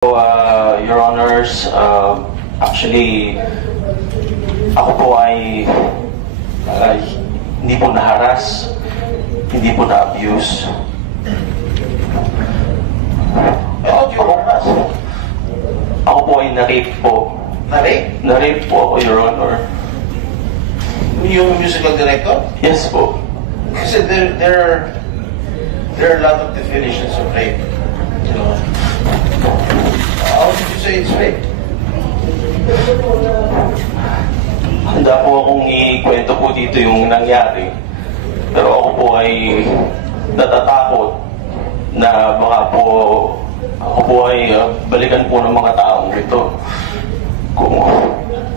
Your Honors, actually, ako po ay hindi po na-harass, hindi po na-abuse. Ako po ay na-rape po. Na-rape? Na-rape po ako, Your Honor. Yung musical director? Yes po. Kasi there are a lot of definitions of rape. You know? How did you say it's rape? Handa po akong ikwento po dito yung nangyari. Pero ako po ay natatakot na baka po ako po ay balikan po ng mga taong ito.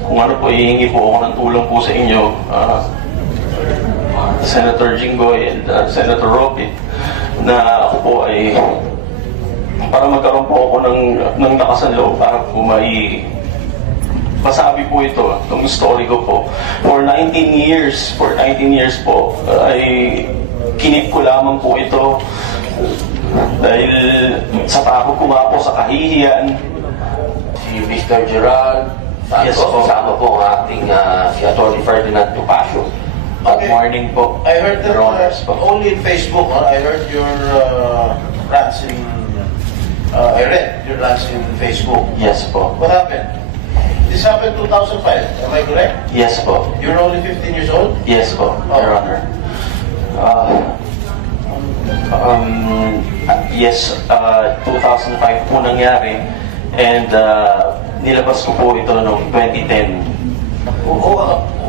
Kung ano po, hihingi po ako ng tulong po sa inyo, Senator Jinggoy and Senator Ropit, na ako po ay para magkaroon po ako ng lakas ng loob para po masabi po ito, itong story ko po. For 19 years po, ay kinip ko lamang po ito dahil sa takot ko nga po sa kahihiyan. Si Mr. Gerald Santos, Yes, po. kasama po ang ating si Atty. Ferdinand Topacio. Good morning po. I heard that Your Honors po. only in Facebook, I heard your rants in, I read your rants in Facebook. Yes po. What happened? This happened 2005, am I correct? Yes po. You're only 15 years old? Yes po, Your Honor. Yes, 2005 po nangyari, and nilabas ko po ito noong 2010.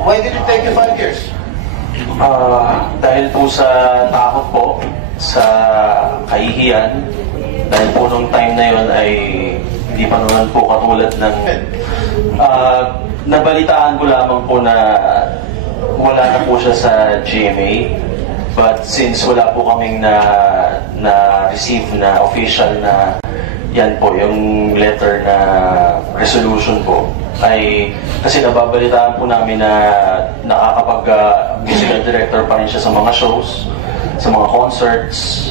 Why did it take you 5 years? Dahil po sa takot po, sa kahihiyan, dahil po nung time na yon ay hindi pa naman po katulad ng nabalitaan ko lamang po na wala na po siya sa GMA, but since wala po kaming na-receive na official na yan po, yung letter na resolution po, ay kasi nababalitaan po namin na nakakapag-musical director pa rin siya sa mga shows, sa mga concerts.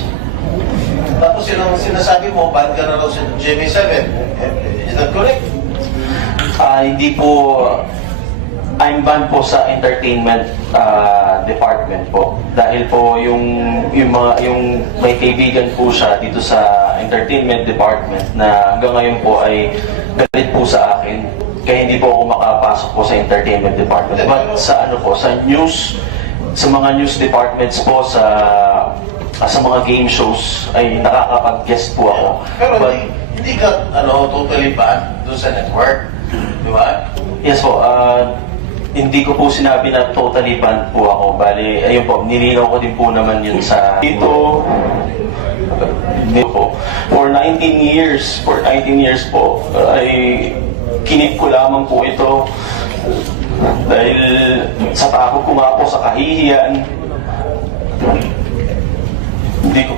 Tapos yun ang sinasabi mo, ban ka na raw sa GMA7. Is that correct? Hindi po, I'm banned po sa entertainment department po. Dahil po yung may kaibigan po siya dito sa entertainment department na hanggang ngayon po ay galit po sa akin. Kaya hindi po ako makapasok po sa entertainment department. But sa sa mga news departments po, sa mga game shows ay nakakapag-guest po ako. Pero But, hindi ka totally banned doon sa network. Di ba? yes po, hindi ko po sinabi na totally banned po ako. Bali, ayun po, nilinaw ko din po naman yun sa dito po. For 19 years po, ay kinip ko lamang po ito dahil sa takot ko nga po sa kahihiyan. Hindi ko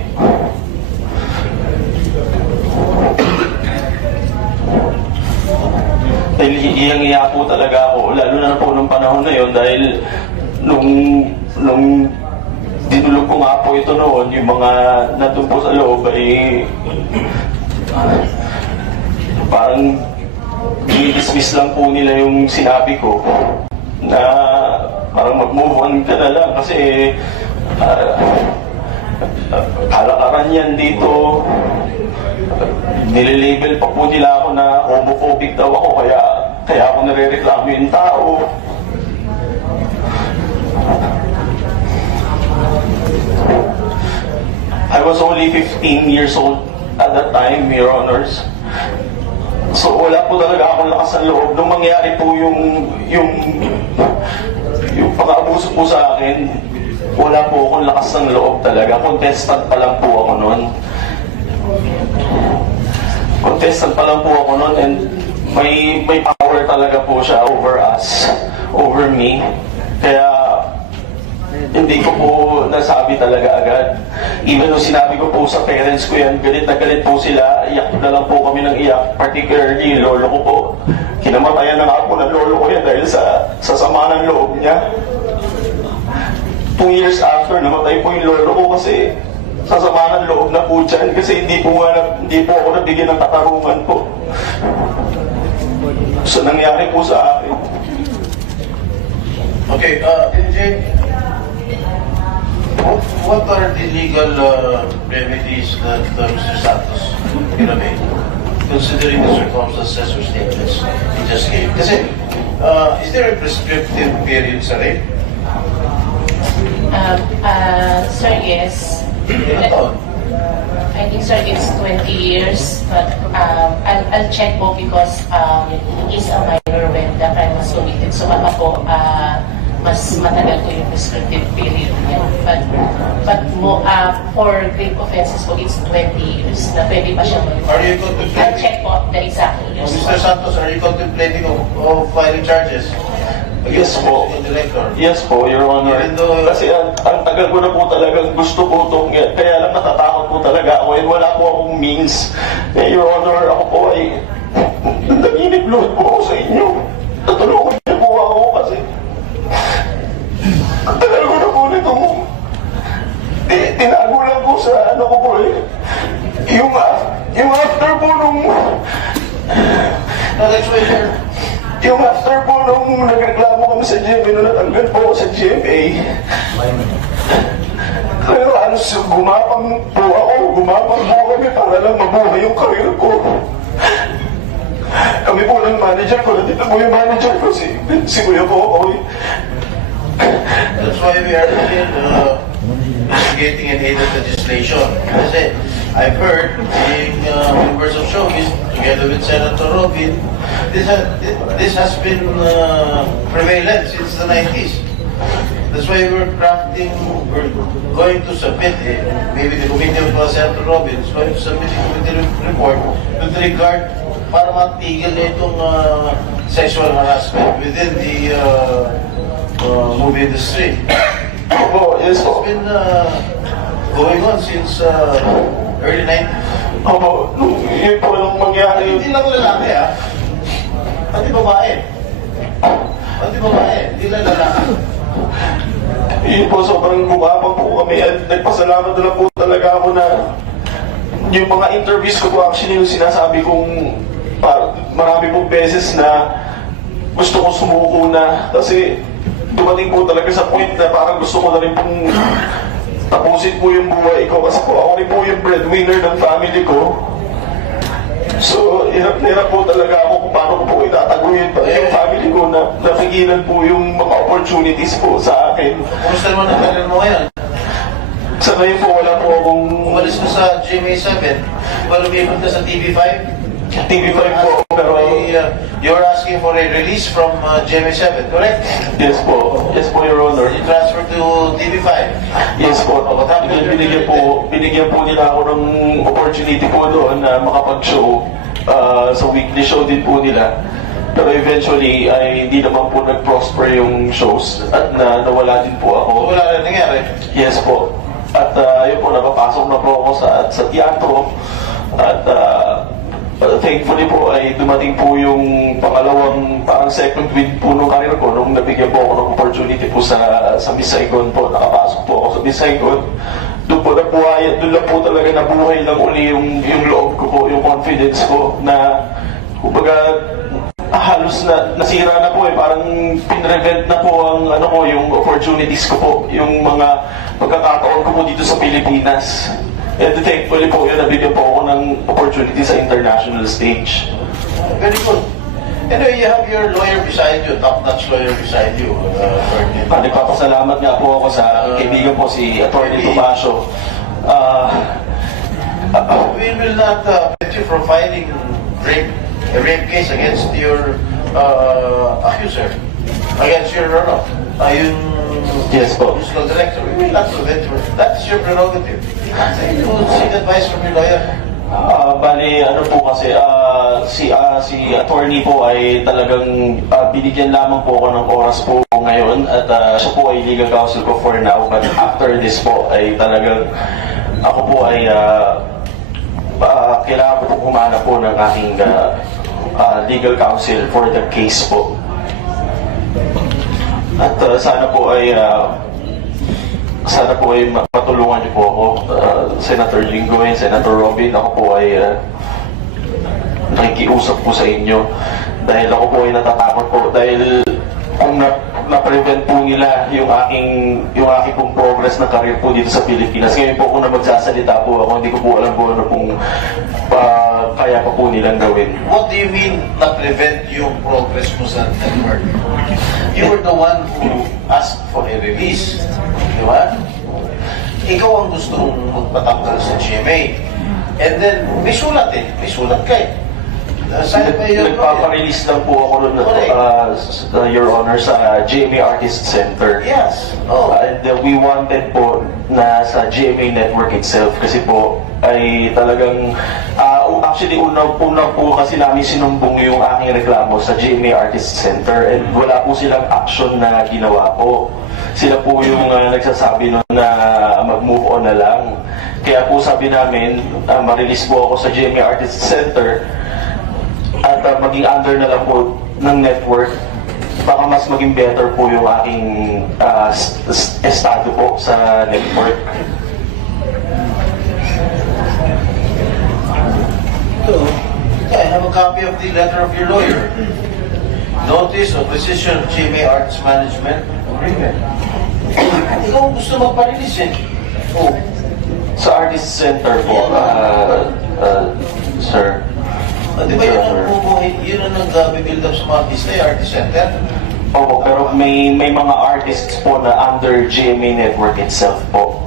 dahil iyang-iya po talaga ako, lalo na po nung panahon na yon, dahil nung dinulog ko nga po ito noon, yung mga nandun po sa loob ay parang dismiss lang po nila yung sinabi ko na parang mag-move on ka na lang kasi kalakaran yan dito. Nililabel pa po nila ako na homophobic daw ako, kaya ako nare-reklamo yung tao. I was only 15 years old at that time, Your Honors. So wala po talaga akong lakas ng loob. Nung mangyari po yung pang-abuso po sa akin, wala po akong lakas ng loob talaga. Contestant pa lang po ako noon. And may power talaga po siya over us, over me. Kaya hindi ko po nasabi talaga agad. Even nung sinabi ko po sa parents ko yan, galit na galit po sila, iyak na lang po kami ng iyak. Particularly, lolo ko po. Kinamatayan na nga po ng lolo ko yan dahil sa sama ng loob niya. 2 years after, namatay po yung lolo ko kasi sasama ng loob na po dyan kasi hindi po ako nabigyan ng katarungan po. So nangyari po sa akin. Okay, NJ, what are the legal remedies that Mr. Santos can make, considering the circumstances or statements he just gave? Kasi, is there a prescriptive period sa rape? Sir, yes. Ilan taon? I think, sir, it's 20 years, but I'll check po because he is a minor when the crime was committed. So baka po, mas matagal po yung prescriptive period niya. But for grave offenses po, it's 20 years na pwede pa siyang Are you I'll contemplating, check po the exact years. Mr. Santos, are you contemplating of filing charges Yes against po. the director? Yes po, Your Honor. Even though- Kasi ang tagal ko na po talagang gusto po itong, kaya lang natatakot po talaga ako and wala po akong means. Your Honor, ako po ay naginip load po ako sa inyo. Tutulungan niyo po ako kasi ang tagal ko na po nitong tinago lang po sa ano ko po eh. Yung after po nung No, that's why you're... Yung after po nung nagreklamo kami sa GMA, nung natanggal po ako sa GMA, pero halos gumapang po kami para lang mabuhay yung career ko. Kami po ng manager ko, nandito po yung manager ko, si Kuya Pokoy. That's why we are still investigating and aided legislation. Kasi I've heard in members of showbiz, together with Senator Robin, this has been prevalent since the 90s. That's why we're going to submit, maybe the committee of Senator Robin is going to submit a committee report with regard para matigil na itong sexual harassment within the movie industry. Opo, yes It's po. been going on since early 90s. Opo, yun po nung mangyari. Hindi lang lalaki pati babae. Pati babae, hindi lang lalaki. Yun po, sobrang gumapang po kami at nagpasalamat na lang po talaga ako na yung mga interviews ko po actually yung sinasabi kong marami pong beses na gusto ko sumuko na kasi dumating po talaga sa point na parang gusto ko na rin pong tapusin po yung buhay ko kasi po ako rin po yung breadwinner ng family ko. So, hirap na hirap po talaga ako kung paano ko po itataguyod pa yung family ko na napigilan po yung mga opportunities po sa akin. Kumusta naman ang career mo ngayon? Sa ngayon po, wala po akong Umalis ka sa GMA7, ba lumipat ka sa TV5? TV5 po, pero You're asking for a release from GMA7, correct? yes po, Your Honor. You transfer to TV5. Yes po, binigyan po nila ako ng opportunity po doon na makapag-show sa weekly show din po nila. Pero eventually ay hindi naman po nag-prosper yung shows at nawala din po ako. Wala rin nangyari. Yes po. At yun po, napapasok na po ako sa teatro at thankfully po ay dumating po yung pangalawang parang second wind po nung career ko nung nabigyan po ako ng opportunity po sa Miss Saigon po. Nakapasok po ako sa Miss Saigon. Doon lang po talaga nabuhay lang uli yung loob ko po, yung confidence ko na kumbaga halos nasira na po parang pinrevent na po ang yung opportunities ko po, yung mga pagkakataon ko po dito sa Pilipinas. And thankfully po yun, nabigyan po ako ng opportunity sa international stage. Very good. Anyway, you have your lawyer beside you, top-notch lawyer beside you, Ferdinand. Nagpapasalamat nga po ako sa kaibigan po si Atty. Tomasio. We will not prevent you from filing a rape case against your accuser, against your yung Yes po. musical director. We will not prevent you. That's your prerogative. So you seek advice from your lawyer. Bali, po kasi, si attorney po ay talagang binigyan lamang po ako ng oras po ngayon at siya po ay legal counsel ko for now, but after this po ay talagang ako po ay kailangan ko po humanap po ng aking legal counsel for the case po. At sana po ay sana po ay matulungan niyo po ako, Senator Jinggoy, Senator Robin. Ako po ay nakikiusap po sa inyo dahil ako po ay natatakot po dahil kung na-prevent po nila yung aking pong progress na career po dito sa Pilipinas. Ngayon po kung na magsasalita po ako, hindi ko po alam po ano pong kaya pa po nilang gawin. What do you mean na-prevent yung progress mo sa network? You were the one who asked for a release. Di ba? Ikaw ang gustong magpatanggal sa GMA. And then, may sulat eh. May sulat ka eh. Saan ba yun? Nagpaparelease lang po ako nun, Your Honor, sa GMA Artist Center. Yes. Oh. And we wanted po na sa GMA network itself kasi po ay talagang actually una po kasi namin sinumbong yung aking reklamo sa GMA Artist Center and wala po silang action na ginawa po. Sila po yung nagsasabi nun na mag-move on na lang. Kaya po sabi namin, ma-release po ako sa GMA Artist Center at maging under na lang po ng network, baka mas maging better po yung aking estado po sa network. So, I have a copy of the letter of your lawyer. Notice of rescission of GMA Arts Management Agreement. Ikaw ang gusto magpa-release eh. Oh. Sa Artist Center po, sir. Di ba yun ang bubuhay, yun ang nag-build up sa mga artista, yung Artist Center? Opo, pero may mga artists po na under GMA network itself po.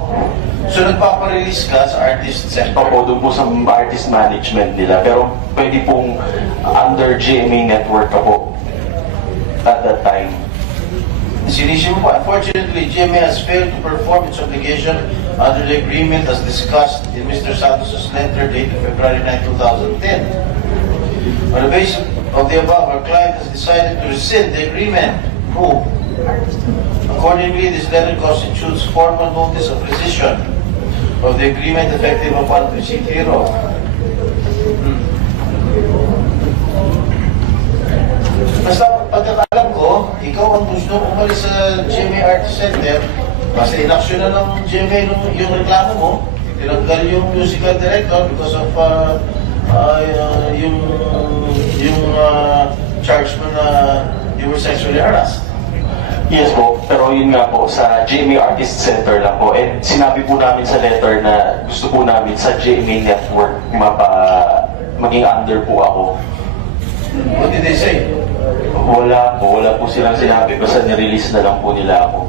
So nagpaparelease ka sa Artist Center? Opo, doon po sa artist management nila. Pero pwede pong under GMA network ka po at that time. Sinisip mo pa, unfortunately, GMA has failed to perform its obligation under the agreement as discussed in Mr. Santos' letter dated February 9, 2010. On the basis of the above, our client has decided to rescind the agreement. Who? Accordingly, this letter constitutes formal notice of rescission of the agreement effective upon receipt hereof. Basta pagkakalam ko, ikaw ang gusto umalis sa GMA Arts Center, basta inaksyon na ng GMA yung reklamo mo, tinanggal yung musical director because of yung charge mo na you were sexually harassed. Yes po, pero yun nga po, sa GMA Artist Center lang po. And sinabi po namin sa letter na gusto po namin sa GMA network maging under po ako. What did they say? Wala po silang sinabi, basta nirelease na lang po nila ako.